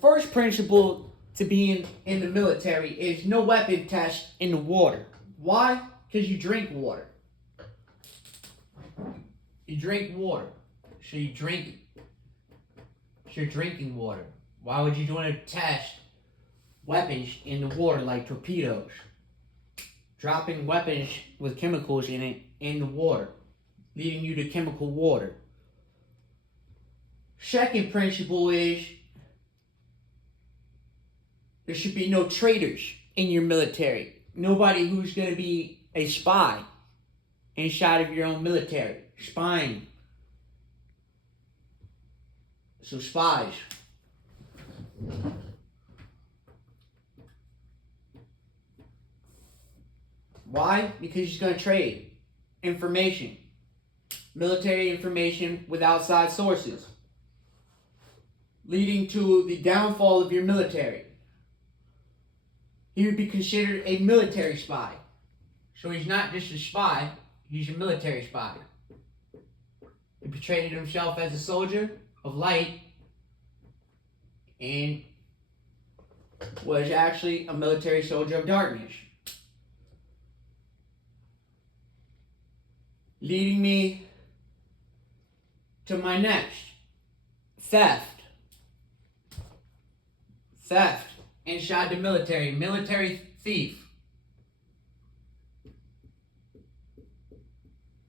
first principle to being in the military is no weapon test in the water. Why? Because you drink water. You drink water. So you drink it. So you're drinking water. Why would you want to test weapons in the water like torpedoes? Dropping weapons with chemicals in it in the water, leading you to chemical water. Second principle is there should be no traitors in your military. Nobody who's going to be a spy inside of your own military. Spying. So spies. Why? Because he's going to trade information. Military information with outside sources. Leading to the downfall of your military. He would be considered a military spy. So he's not just a spy, he's a military spy. He portrayed himself as a soldier of light and was actually a military soldier of darkness. Leading me to my next. Theft. Theft inside the military. Military thief.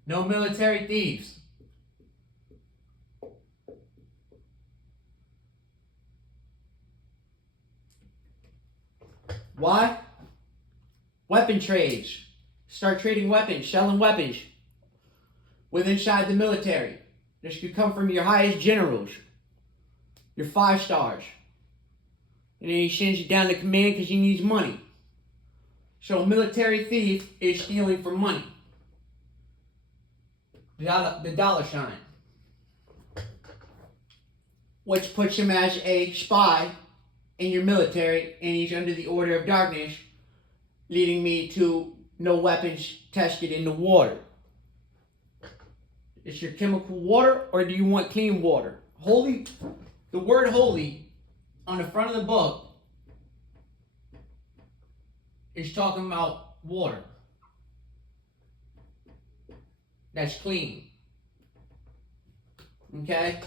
No military thieves. Why? Weapon trades. Start trading weapons, selling weapons with inside the military. This could come from your highest generals, your 5 stars. And then he sends you down to command because he needs money. So a military thief is stealing for money. The dollar sign. Which puts him as a spy in your military, and he's under the order of darkness, leading me to no weapons tested in the water. Is your chemical water, or do you want clean water? Holy, the word holy on the front of the book is talking about water that's clean. Okay?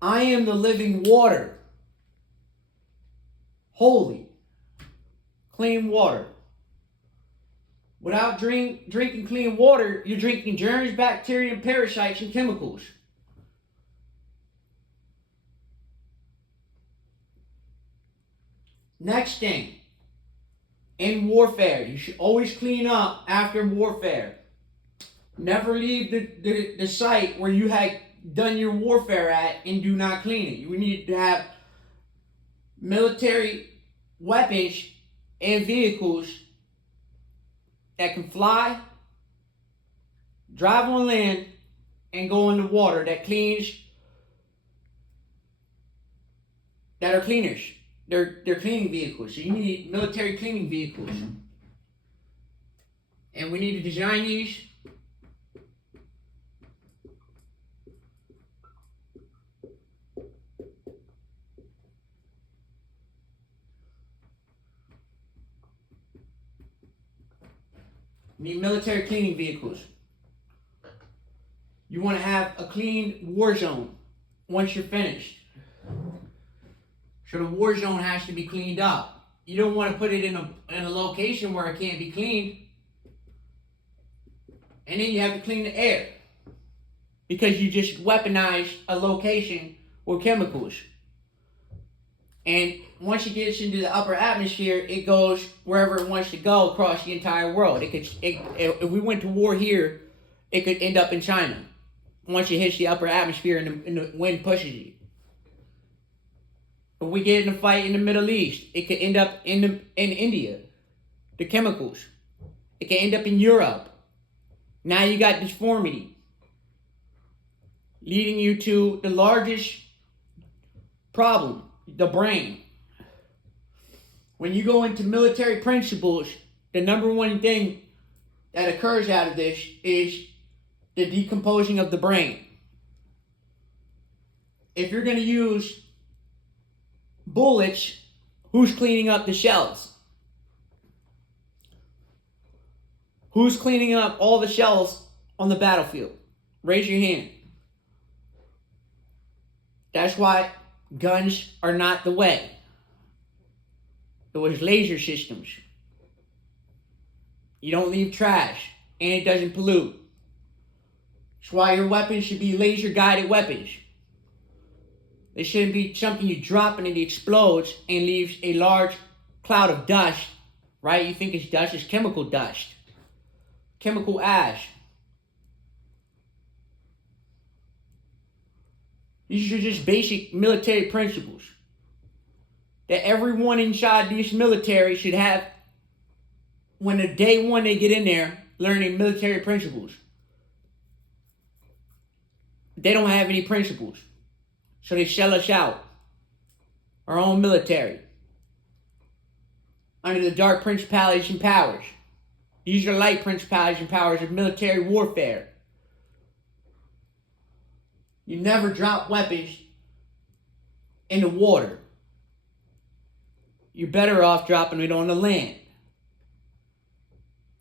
I am the living water. Holy, clean water. Without drinking clean water, you're drinking germs, bacteria, and parasites and chemicals. Next thing, in warfare, you should always clean up after warfare. Never leave the site where you had done your warfare at and do not clean it. You need to have military weapons and vehicles that can fly, drive on land, and go in the water that are cleaners. They're cleaning vehicles. So you need military cleaning vehicles. And we need to design these military cleaning vehicles. You want to have a clean war zone once you're finished. So the war zone has to be cleaned up. You don't want to put it in a location where it can't be cleaned. And then you have to clean the air. Because you just weaponized a location with chemicals. And once it gets into the upper atmosphere, it goes wherever it wants to go across the entire world. If we went to war here, it could end up in China. Once it hits the upper atmosphere and the wind pushes it. If we get in a fight in the Middle East, it could end up in India. The chemicals. It can end up in Europe. Now you got deformity. Leading you to the largest problem. The brain. When you go into military principles, the number one thing that occurs out of this is the decomposing of the brain. If you're going to use bullets, who's cleaning up the shells? Who's cleaning up all the shells on the battlefield? Raise your hand. That's why guns are not the way. It was laser systems. You don't leave trash, and it doesn't pollute. That's why your weapons should be laser-guided weapons. They shouldn't be something you drop and it explodes and leaves a large cloud of dust, right? You think it's dust, it's chemical dust. Chemical ash. These are just basic military principles that everyone inside this military should have when the day one they get in there learning military principles. They don't have any principles. So they sell us out. Our own military. Under the dark principalities and powers. These are light principalities and powers of military warfare. You never drop weapons in the water. You're better off dropping it on the land.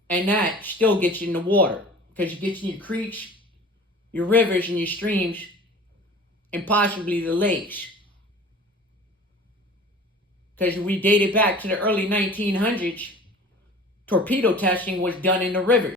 And that still gets you in the water. Because it gets in your creeks, your rivers, and your streams, and possibly the lakes. Because if we date it back to the early 1900s, torpedo testing was done in the rivers.